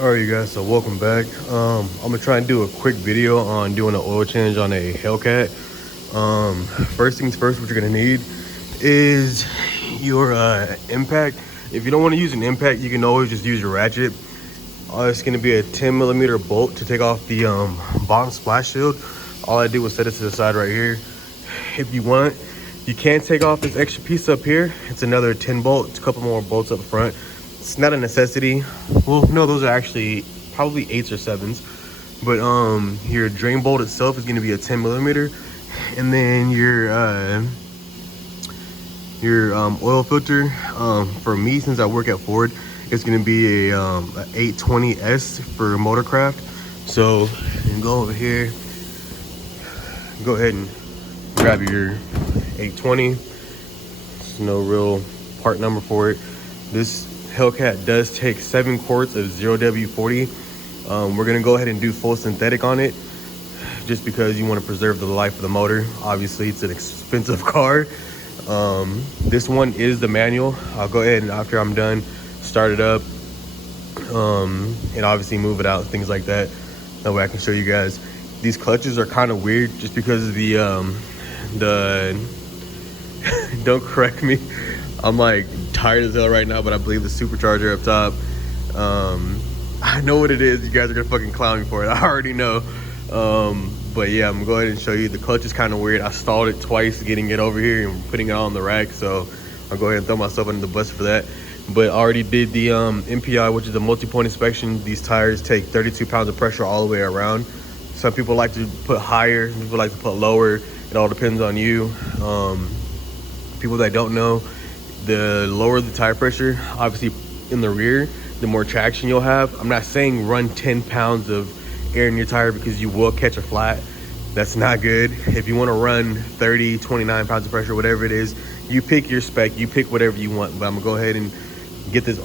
All right, you guys, so welcome back. I'm gonna try and do a quick video on doing an oil change on a Hellcat. First things first, what you're gonna need is your impact. If you don't want to use an impact, you can always just use your ratchet. It's gonna be a 10 millimeter bolt to take off the bottom splash shield. All I did was set it to the side right here. If you want, you can take off this extra piece up here. It's another 10 bolt. It's a couple more bolts up front. It's not a necessity. Well, no, those are actually probably 8s or 7s. But your drain bolt itself is going to be a 10 millimeter, and then your oil filter. For me, since I work at Ford, it's going to be a 820S for Motorcraft. So you can go over here, go ahead and grab your 820. There's no real part number for it. This Hellcat does take 7 quarts of 0W40. We're gonna go ahead and do full synthetic on it, just because you want to preserve the life of the motor. Obviously, it's an expensive car. This one is the manual. I'll go ahead and after I'm done, start it up, and obviously move it out, things like that. That way I can show you guys. These clutches are kind of weird, just because of the don't correct me. I'm like tired as hell right now, but I believe the supercharger up top. I know what it is. You guys are gonna fucking clown me for it. I already know. But yeah, I'm gonna go ahead and show you. The clutch is kind of weird. I stalled it twice getting it over here and putting it on the rack, so I'll go ahead and throw myself under the bus for that. But I already did the MPI, which is a multi-point inspection. These tires take 32 pounds of pressure all the way around. Some people like to put higher, some people like to put lower. It all depends on you. People that don't know, the lower the tire pressure, obviously in the rear, the more traction you'll have. I'm not saying run 10 pounds of air in your tire, because you will catch a flat. That's not good. If you want to run 30, 29 pounds of pressure, whatever it is, you pick your spec, you pick whatever you want. But I'm gonna go ahead and get this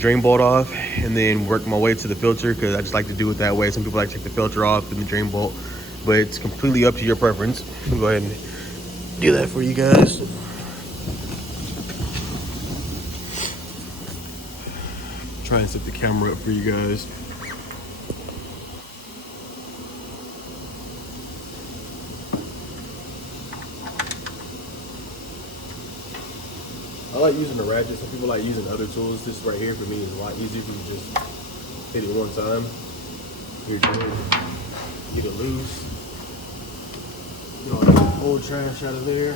drain bolt off and then work my way to the filter, because I just like to do it that way. Some people like to take the filter off and the drain bolt, but it's completely up to your preference. I'll go ahead and do that for you guys. Try and set the camera up for you guys. I like using the ratchet. Some people like using other tools. This right here for me is a lot easier if you just hit it one time. You're doing, get it loose. Get all the old trash out of there.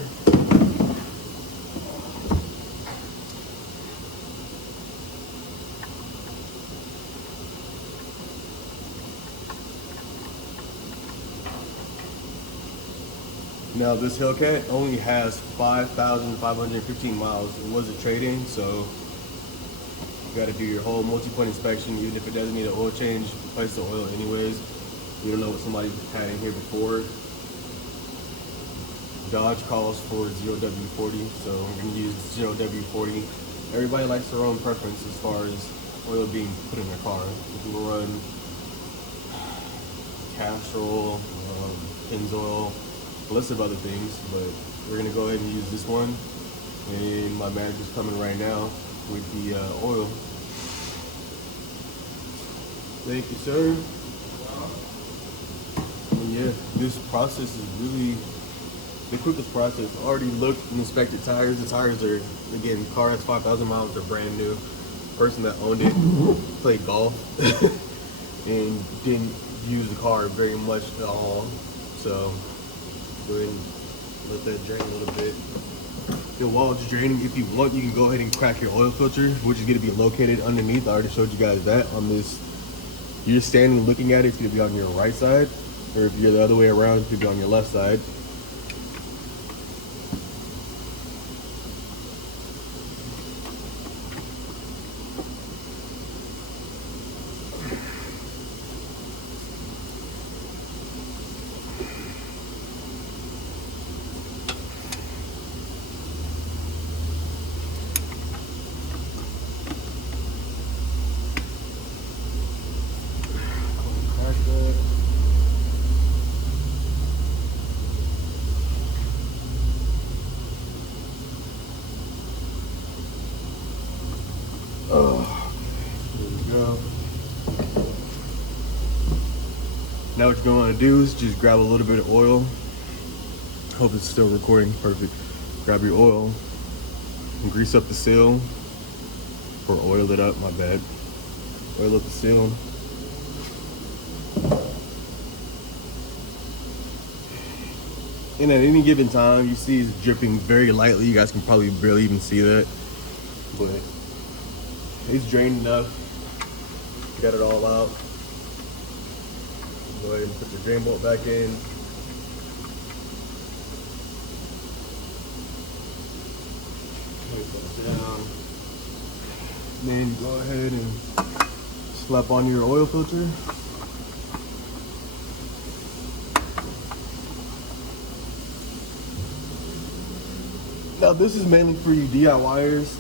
Now this Hellcat only has 5,515 miles. It was a trade-in, so you got to do your whole multi-point inspection. Even if it doesn't need an oil change, replace the oil anyways. You don't know what somebody had in here before. Dodge calls for 0W40, so we're going to use 0W40. Everybody likes their own preference as far as oil being put in their car. You can run Castrol, Pennzoil, a list of other things, but we're gonna go ahead and use this one. And my manager's coming right now with the oil. Thank you, sir. And yeah, this process is really the quickest process. Already looked and inspected tires. The tires are, again, car has 5,000 miles. They're brand new. Person that owned it played golf and didn't use the car very much at all. So go ahead and let that drain a little bit. And while it's draining, if you want, you can go ahead and crack your oil filter, which is going to be located underneath. I already showed you guys that on this. You're standing looking at it, it's going to be on your right side, or if you're the other way around, it's going to be on your left side. Now what you're gonna wanna do is just grab a little bit of oil. Hope it's still recording, perfect. Grab your oil and grease up the seal, or oil it up, my bad. Oil up the seal. And at any given time, you see it's dripping very lightly. You guys can probably barely even see that, but it's drained enough. Got it all out. Go ahead and put the drain bolt back in. Down. Then go ahead and slap on your oil filter. Now this is mainly for you DIYers.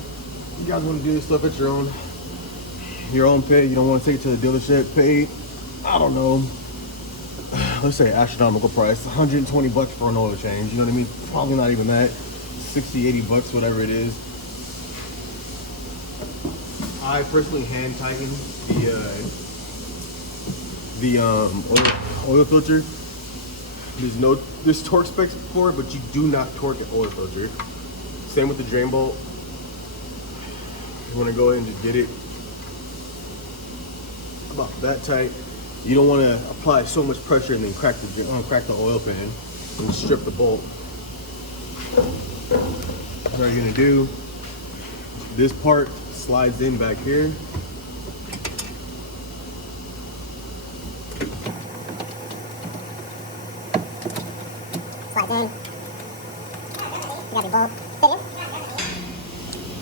You guys want to do this stuff at your own pay. You don't want to take it to the dealership. Pay, I don't know, let's say astronomical price, 120 bucks for an oil change. You know what I mean? Probably not even that. 60, 80 bucks, whatever it is. I personally hand tighten the oil filter. There's torque specs for it, but you do not torque an oil filter. Same with the drain bolt. You want to go ahead and just get it about that tight. You don't want to apply so much pressure and then crack the oil pan and strip the bolt. What you're gonna do, this part slides in back here. Slides in. You got your bolt fitted.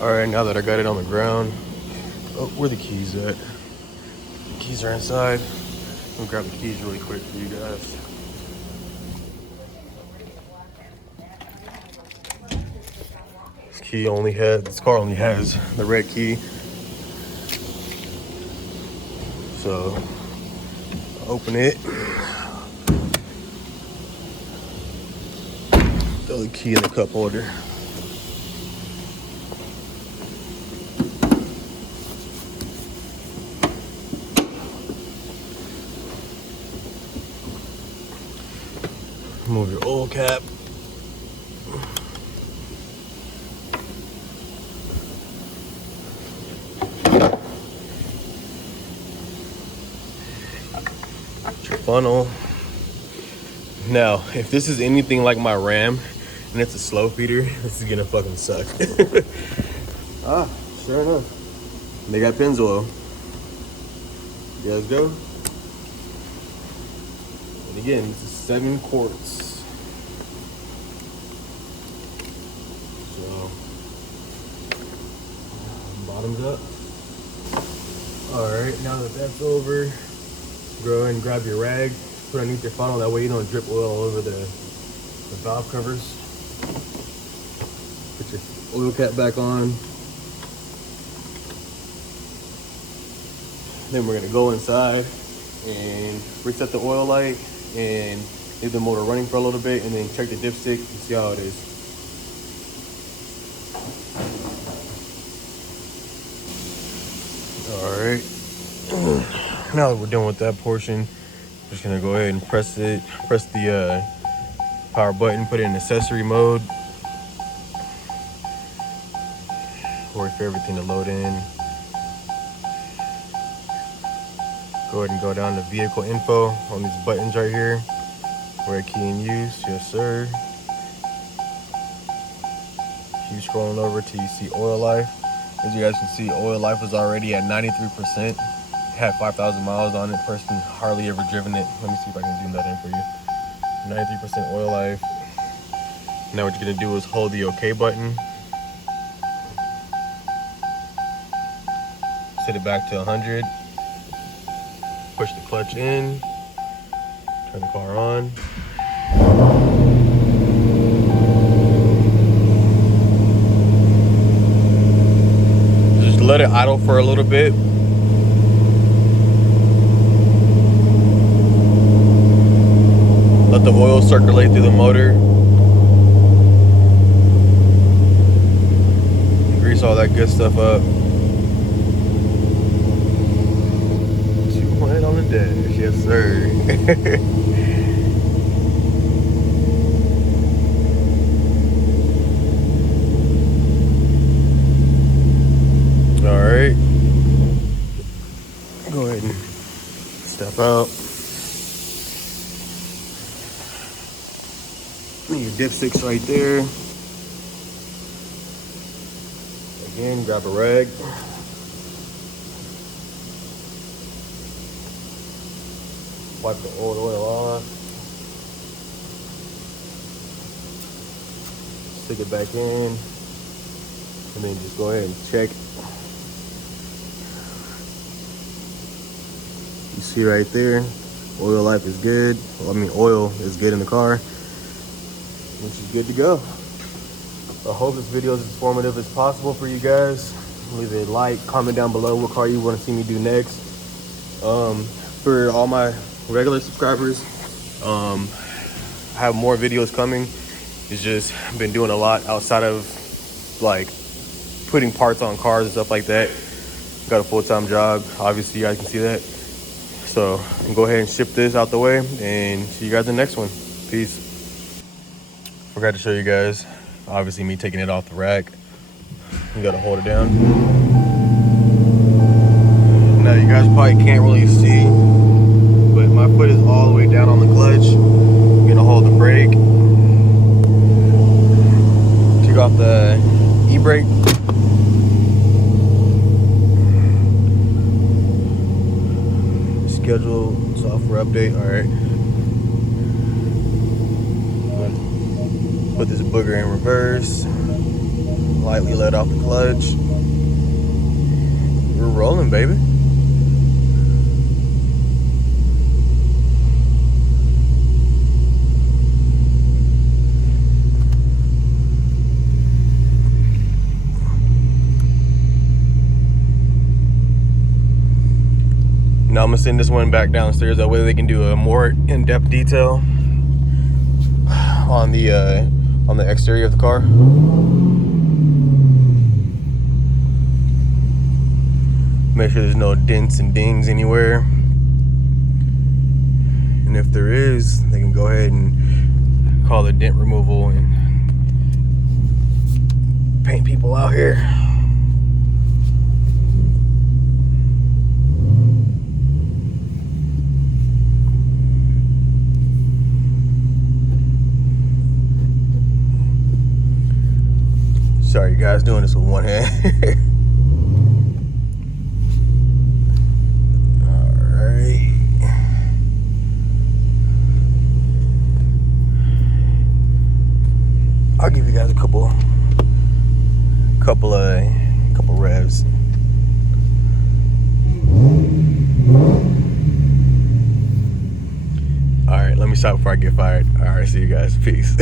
All right, now that I got it on the ground, oh, where the keys at? The keys are inside. I'm gonna grab the keys really quick for you guys. This car only has the red key. So open it. Throw the key in the cup holder. Move your oil cap. Your funnel. Now, if this is anything like my Ram and it's a slow feeder, this is gonna fucking suck. Sure enough, they got Pennzoil. Yeah, let's go. And again, this is 7 quarts. So, bottoms up. All right, now that that's over, go ahead and grab your rag, put underneath your funnel. That way you don't drip oil all over the valve covers. Put your oil cap back on. Then we're gonna go inside and reset the oil light and leave the motor running for a little bit, and then check the dipstick and see how it is. All right. Now that we're done with that portion, I'm just gonna go ahead and press the power button, put it in accessory mode. Wait for everything to load in. Go ahead and go down to vehicle info on these buttons right here. Red key in use, yes sir. Keep scrolling over till you see oil life. As you guys can see, oil life is already at 93%. Had 5,000 miles on it. Person hardly ever driven it. Let me see if I can zoom that in for you. 93% oil life. Now what you're gonna do is hold the OK button. Set it back to 100. Push the clutch in. Turn the car on. Just let it idle for a little bit. Let the oil circulate through the motor. Grease all that good stuff up. 2.8 on it. Dash, yes sir. All right. Go ahead and step out. Your dipsticks right there. Again, grab a rag. Wipe the old oil off. Stick it back in. And then just go ahead and check. You see right there, oil life is good. Well, I mean, oil is good in the car, which is good to go. I hope this video is as informative as possible for you guys. Leave a like, comment down below what car you want to see me do next. For all my regular subscribers, I have more videos coming. It's just been doing a lot outside of like putting parts on cars and stuff like that. Got a full-time job, obviously you guys can see that. So go ahead and ship this out the way and see you guys in the next one. Peace. Forgot to show you guys, obviously me taking it off the rack. You gotta hold it down. Now you guys probably can't really see, but my foot is all the way down on the clutch. I'm gonna hold the brake. Took off the e-brake. Schedule software update. All right. Put this booger in reverse. Lightly let off the clutch. We're rolling, baby. Now I'm gonna send this one back downstairs. That way they can do a more in-depth detail on the exterior of the car. Make sure there's no dents and dings anywhere. And if there is, they can go ahead and call it dent removal and paint people out here. Sorry, you guys, doing this with one hand. All right. I'll give you guys a couple revs. All right, let me stop before I get fired. All right, see you guys. Peace.